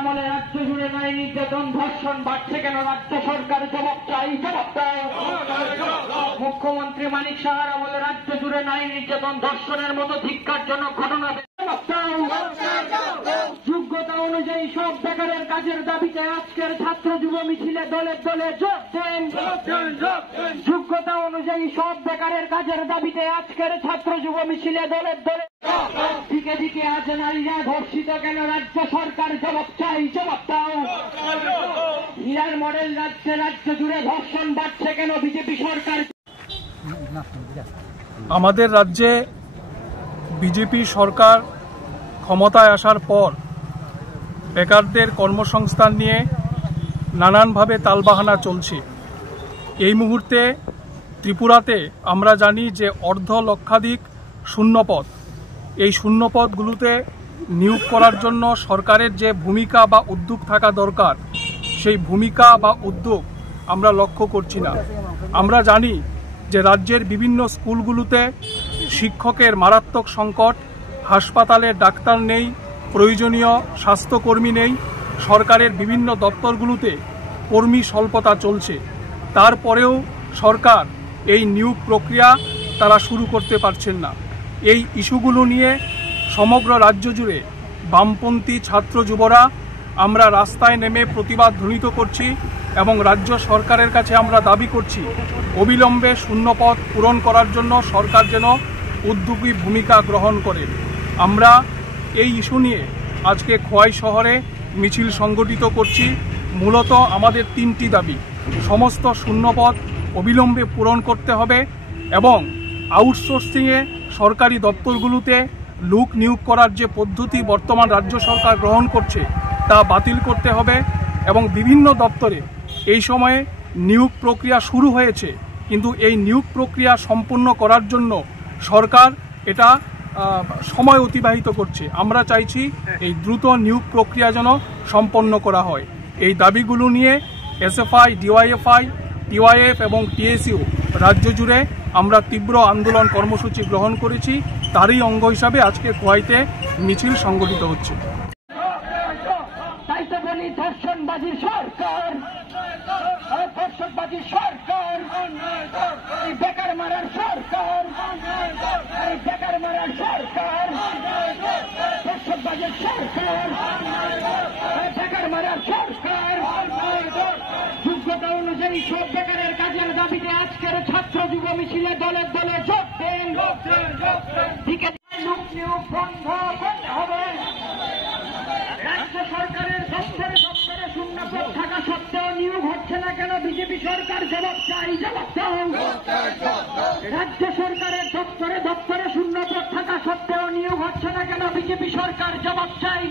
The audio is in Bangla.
আমলে রাজ্য জুড়ে নারী নির্যাতন ধর্ষণ বাড়ছে কেন? রাজ্য সরকার জবাব চাই, জবাব দাও। মুখ্যমন্ত্রী মানিক সাহার আমলে রাজ্য জুড়ে নারী নির্যাতন ধর্ষণের মতো ধিক্কারজনক ঘটনা জবাব দাও। যোগ্যতা অনুযায়ী সব বেকারের কাজের দাবিতে আজকের ছাত্র যুব মিছিলে দলে দলে যোগ দেন। যোগ্যতা অনুযায়ী সব বেকারের কাজের দাবিতে আজকের ছাত্র যুব মিছিলে দলে দলে দিকে দিকে আজ নারীরা ধর্ষিত কেন? রাজ্য সরকার জবাব চাই, জবাব দাও। হীরার মডেল রাজ্যে রাজ্য জুড়ে ধর্ষণ বাড়ছে কেন? বিজেপি সরকার। আমাদের রাজ্যে বিজেপি সরকার ক্ষমতায় আসার পর বেকারদের কর্মসংস্থান নিয়ে নানানভাবে তালবাহানা চলছে। এই মুহূর্তে ত্রিপুরাতে আমরা জানি যে লক্ষাধিক শূন্যপদ, এই শূন্যপদগুলোতে নিয়োগ করার জন্য সরকারের যে ভূমিকা বা উদ্যোগ থাকা দরকার, সেই ভূমিকা বা উদ্যোগ আমরা লক্ষ্য করছি না। আমরা জানি যে রাজ্যের বিভিন্ন স্কুলগুলোতে শিক্ষকের মারাত্মক সংকট, হাসপাতালে ডাক্তার নেই, প্রয়োজনীয় স্বাস্থ্যকর্মী নেই, সরকারের বিভিন্ন দপ্তরগুলোতে কর্মী স্বল্পতা চলছে। তারপরেও সরকার এই নিয়োগ প্রক্রিয়া তারা শুরু করতে পারছেন না। এই ইস্যুগুলো নিয়ে সমগ্র রাজ্য জুড়ে বামপন্থী ছাত্র যুবরা আমরা রাস্তায় নেমে প্রতিবাদ ধ্বনিত করছি এবং রাজ্য সরকারের কাছে আমরা দাবি করছি অবিলম্বে শূন্যপদ পূরণ করার জন্য সরকার যেন উদ্যোগী ভূমিকা গ্রহণ করে। আমরা এই ইস্যু নিয়ে আজকে খোয়াই শহরে মিছিল সংগঠিত করছি। মূলত আমাদের তিনটি দাবি: সমস্ত শূন্যপদ অবিলম্বে পূরণ করতে হবে এবং আউটসোর্সিংয়ে সরকারি দপ্তরগুলোতে লোক নিয়োগ করার যে পদ্ধতি বর্তমান রাজ্য সরকার গ্রহণ করছে তা বাতিল করতে হবে এবং বিভিন্ন দপ্তরে এই সময়ে নিয়োগ প্রক্রিয়া শুরু হয়েছে, কিন্তু এই নিয়োগ প্রক্রিয়া সম্পূর্ণ করার জন্য সরকার এটা সময় অতিবাহিত করছে। আমরা চাইছি এই দ্রুত নিয়োগ প্রক্রিয়া যেন সম্পন্ন করা হয়। এই দাবিগুলো নিয়ে এসএফআই, ডিওয়াইএফআই, টিওয়াইএফ এবং টিএসইউ রাজ্য জুড়ে আমরা তীব্র আন্দোলন কর্মসূচি গ্রহণ করেছি। তারই অঙ্গ হিসাবে আজকে খোয়াইতে মিছিল সংগঠিত হচ্ছে। ধর্ষণবাজি সরকার, ধর্ষণবাজি সরকার, বেকার মারার সরকার, বেকার মারার সরকার, ধর্ষণবাজি সরকার, বেকার মারার সরকার। যোগ্যতা অনুযায়ী সব বেকারের কাজের দাবিতে আজকের ছাত্র যুব মিছিলে দলে দলে যোগ দেন। লোক নিয়োগ বন্ধ করতে হবে। রাজ্য সরকারের দপ্তরে দপ্তরে শূন্যপদ থাকা সত্ত্বেও নিয়োগ হচ্ছে না কেন? বিজেপি সরকার জবাব চাই, জবাব দাও। রাজ্য সরকারের দপ্তরে দপ্তরে শূন্যপদ থাকা সত্ত্বেও নিয়োগ হচ্ছে না কেন? বিজেপি সরকার জবাব চাই।